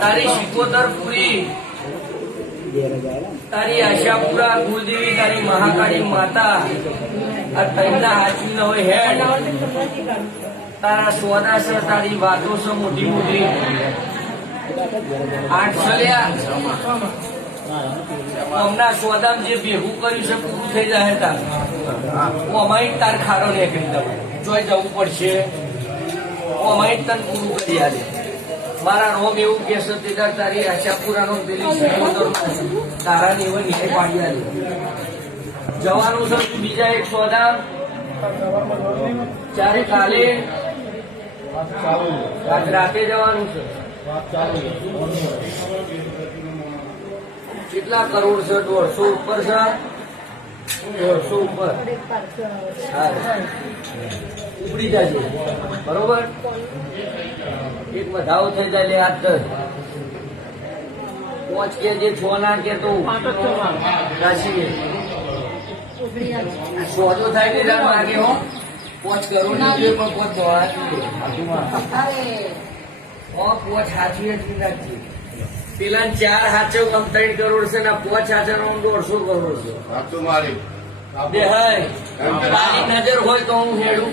તારી સિકોતર પૂરી, તારી આશાપુરા કુલદેવી, તારી મહાકાળી માતા આ તૈના હાચવી ન હોય હેડ. તારા સોદા છે, તારી વાતો છે મોટી મોટી. 800 લ્યા હમણાં સોદામ જે ભેગું કર્યું છે પૂરું થઈ જાય. તાર અમારી તાર ખારો નીકળી દઉં જોઈ જવું પડશે. અમારી તને પૂરું કરી આલે. મારા રોમ એવું કે છે તારી આશાપુરાનો પેલી તારા ને એવા નીચે પાડી આલે. જવાનું છે તું બીજા એક સોદામ ચારે કાલે આજ રાતે જવાનું છે. કેટલા કરોડ છે? 150 ઉપર છે. 150 ઉપર ઉપડી જાય બરોબર. એક વધાવો થઈ જાય હાથ 10 5 કે જે 6 ના કે તો રાશી સોજો થાય ને તાર માગે હો 5 કરોડ ની જોઈએ પણ 5 દોડા પોચ હાચવી રાખી. પેલા 4 હાચવ કમ 3 કરોડ છે ને 5 હાચવ 150 કરોડ છે. બે હાય તારી નજર હોય તો હું હેડું.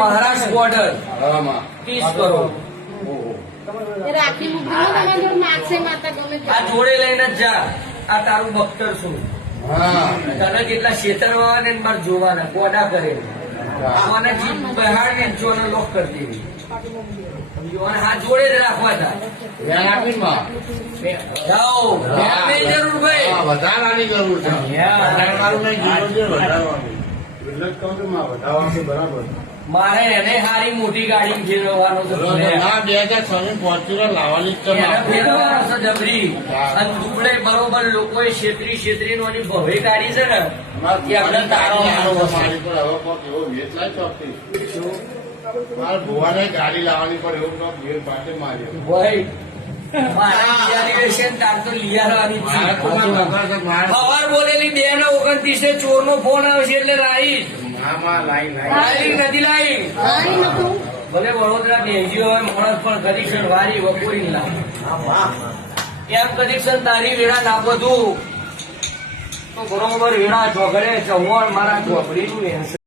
મહારાષ્ટ્ર બોર્ડર 30 કરોડ. આ જોડે લઈને જ જા. આ તારું બખ્તર છું. તને કેટલા છેતરવા ને મારે જોવાના કોડા કરે. આને જીપ બહાર ને ચોનો લોક કરી દેવી. હાથ જોડે જ રાખવા હતા. જાઓ જરૂર ભાઈ વધારાની જરૂર છે. મારે એને સારી મોટી ગાડી ફેરવવાનો છે. 2006 ફોર્ચ્યુનર લાવવાની ફેરવવાનો છે જબરી. અને દુબળે બરોબર લોકોએ છેતરી નો ભવે ગાડી છે ને કે આપણે તારો ભુવાને ગાડી લાવવાની પર એવું ભેર પાસે માર્યો ભાઈ. સવાર બોલેલી 2 ને 29 ચોર નો ફોન આવશે એટલે લાવી નથી લાવી. ભલે વડોદરા બેસી હોય માણસ પણ કદીક્ષણ વારી વપોરી લાવે એમ કદીક્ષણ તારી વેળા ના બધું તો બરોબર વેળા ચોગડે ચવણ મારા ચોપડી નું